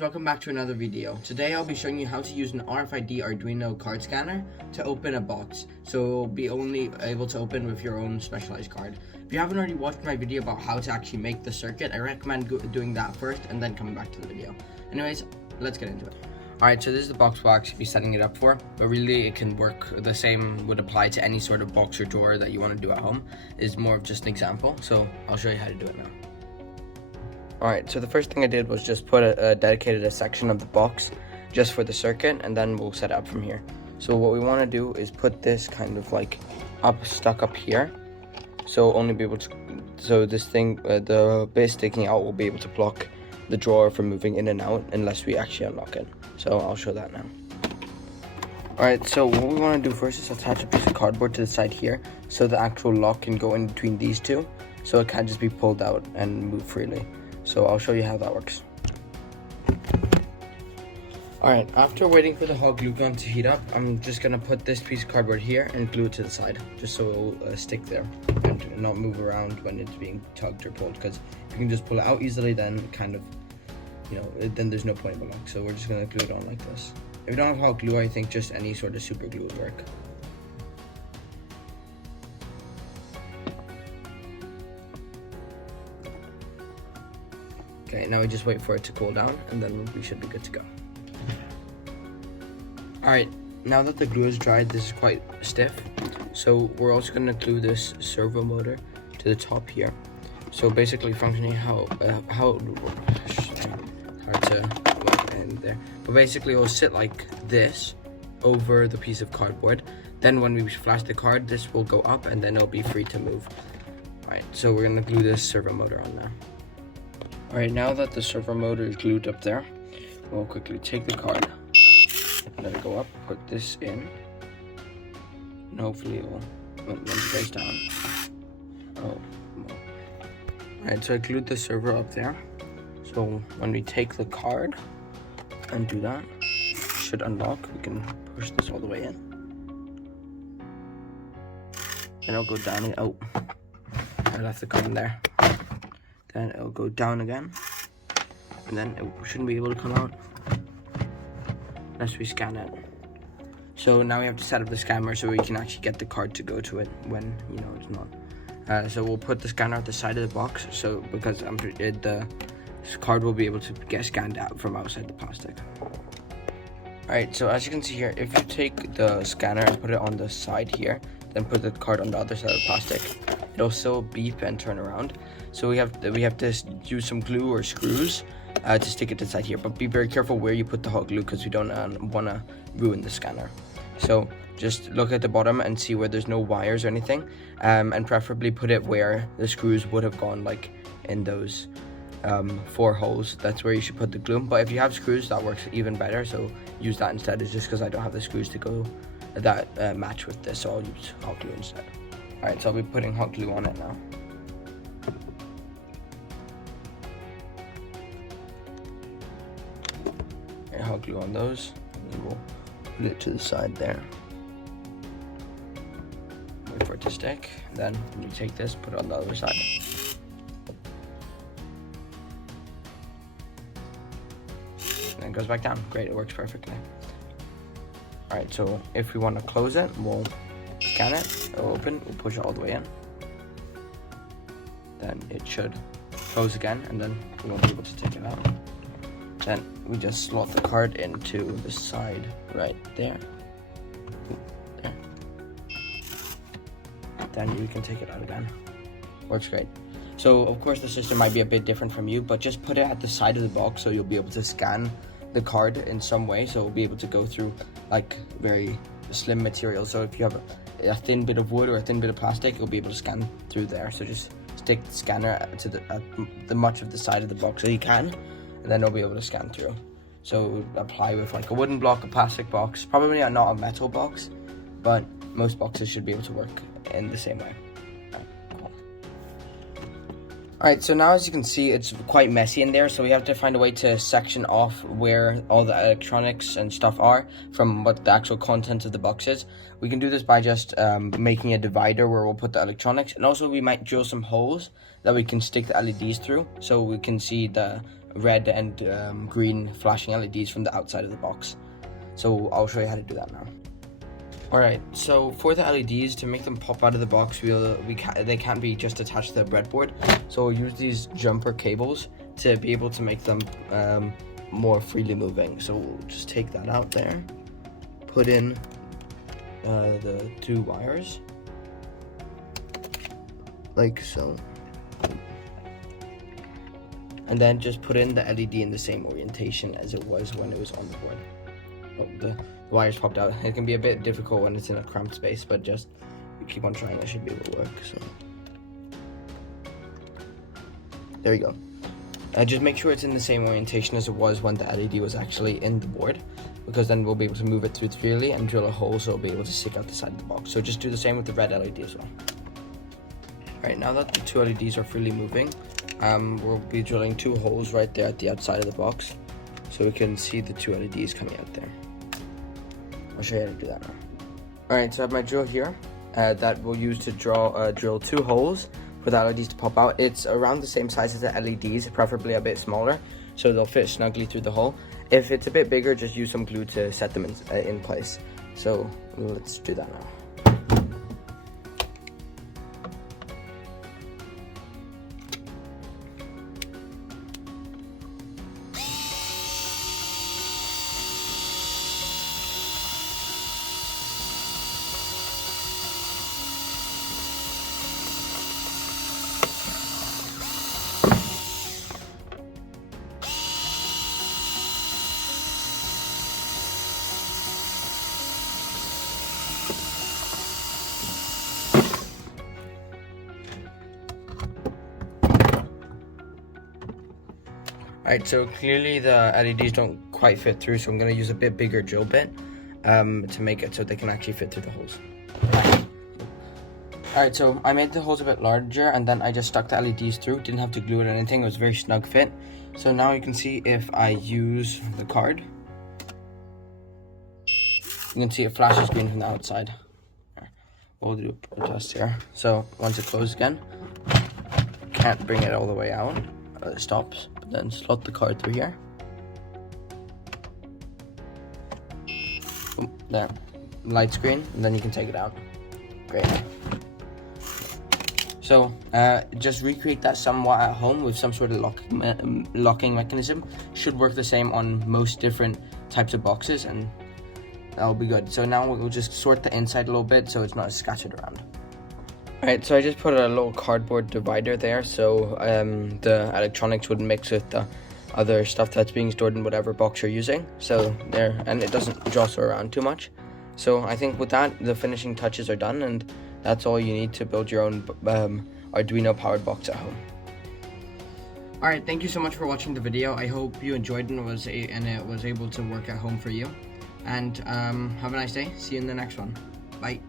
Welcome back to another video. Today I'll be showing you how to use an RFID Arduino card scanner to open a box, so it'll be only able to open with your own specialized card. If you haven't already watched my video about how to actually make the circuit, I recommend doing that first and then coming back to the video. Anyways, let's get into it. Alright, so this is the box we'll actually be setting it up for, but really it can work, the same would apply to any sort of box or drawer that you want to do at home. It's more of just an example, so I'll show you how to do it now. Alright, so the first thing I did was just put dedicated a section of the box just for the circuit, and then we'll set it up from here. So what we want to do is put this kind of like stuck up here, so only be able to, so this thing, the bit sticking out will be able to block the drawer from moving in and out unless we actually unlock it. So I'll show that now. Alright, so what we want to do first is attach a piece of cardboard to the side here, so the actual lock can go in between these two, so it can't just be pulled out and move freely. So I'll show you how that works. Alright, after waiting for the hot glue gun to heat up, I'm just going to put this piece of cardboard here and glue it to the side, just so it'll stick there and not move around when it's being tugged or pulled, because if you can just pull it out easily, then kind of, then there's no point in the lock. So we're just going to glue it on like this. If you don't have hot glue, I think just any sort of super glue would work. Okay, now we just wait for it to cool down, and then we should be good to go. Alright, now that the glue is dried, this is quite stiff. So we're also going to glue this servo motor to the top here. So basically functioning hard to look in there. But basically it will sit like this over the piece of cardboard. Then when we flash the card, this will go up and then it'll be free to move. Alright, so we're going to glue this servo motor on now. Alright, now that the servo motor is glued up there, we'll quickly take the card, let it go up, put this in, and hopefully it will, when it goes down. Alright, so I glued the servo up there, so when we take the card and do that, it should unlock. We can push this all the way in. And it'll go down, I left the card in there. Then it'll go down again, and then it shouldn't be able to come out unless we scan it. So now we have to set up the scanner so we can actually get the card to go to it when it's not. So we'll put the scanner at the side of the box, so because the card will be able to get scanned out from outside the plastic. Alright, so as you can see here, if you take the scanner and put it on the side here, then put the card on the other side of the plastic, it'll still beep and turn around. So we have to use some glue or screws to stick it to the side here, but be very careful where you put the hot glue, because we don't want to ruin the scanner. So just look at the bottom and see where there's no wires or anything, and preferably put it where the screws would have gone, like in those 4 holes. That's where you should put the glue. But if you have screws, that works even better, so use that instead. It's just because I don't have the screws to go that match with this, so I'll use hot glue instead. Alright, so I'll be putting hot glue on it now. Okay, hot glue on those, and we'll put it to the side there. Wait for it to stick, then you take this, put it on the other side. And then it goes back down. Great, it works perfectly. Alright, so if we want to close it, we'll scan it, it'll open, we'll push it all the way in. Then it should close again, and then we won't be able to take it out. Then we just slot the card into the side right there. There. Then you can take it out again. Works great. So of course the system might be a bit different from you, but just put it at the side of the box so you'll be able to scan the card in some way, so we'll be able to go through like very slim material. So if you have a thin bit of wood or a thin bit of plastic, you'll be able to scan through there. So just stick the scanner to the much of the side of the box that you can, and then it'll be able to scan through. So apply with like a wooden block, a plastic box, probably not a metal box, but most boxes should be able to work in the same way. Alright, so now as you can see, it's quite messy in there, so we have to find a way to section off where all the electronics and stuff are from what the actual content of the box is. We can do this by just making a divider where we'll put the electronics, and also we might drill some holes that we can stick the LEDs through, so we can see the red and green flashing LEDs from the outside of the box. So I'll show you how to do that now. Alright, so for the LEDs, to make them pop out of the box, they can't be just attached to the breadboard. So we'll use these jumper cables to be able to make them more freely moving. So we'll just take that out there, put in the 2 wires, like so. And then just put in the LED in the same orientation as it was when it was on the board. Oh, the wires popped out. It can be a bit difficult when it's in a cramped space, but just keep on trying. It should be able to work. So there you go. Just make sure it's in the same orientation as it was when the LED was actually in the board, because then we'll be able to move it through freely and drill a hole so it'll be able to stick out the side of the box. So just do the same with the red LED as well. Alright, now that the 2 LEDs are freely moving, we'll be drilling 2 holes right there at the outside of the box so we can see the 2 LEDs coming out there. I'll show you how to do that now. Alright, so I have my drill here that we'll use to drill 2 holes for the LEDs to pop out. It's around the same size as the LEDs, preferably a bit smaller, so they'll fit snugly through the hole. If it's a bit bigger, just use some glue to set them in place. So let's do that now. Alright, so clearly the LEDs don't quite fit through, so I'm going to use a bit bigger drill bit to make it so they can actually fit through the holes. Alright, so I made the holes a bit larger and then I just stuck the LEDs through. Didn't have to glue it or anything, it was a very snug fit. So now you can see if I use the card, you can see it flashes green from the outside. We'll do a test here. So once it closes again, can't bring it all the way out. It stops, but then slot the card through here. Boom, there, light screen, and then you can take it out. Great. So just recreate that somewhat at home with some sort of locking mechanism. Should work the same on most different types of boxes, and that'll be good. So now we'll just sort the inside a little bit so it's not scattered around. Alright, so I just put a little cardboard divider there so the electronics wouldn't mix with the other stuff that's being stored in whatever box you're using. So there, and it doesn't jostle around too much. So I think with that, the finishing touches are done, and that's all you need to build your own Arduino powered box at home. Alright, thank you so much for watching the video. I hope you enjoyed and it was able to work at home for you. And have a nice day. See you in the next one. Bye.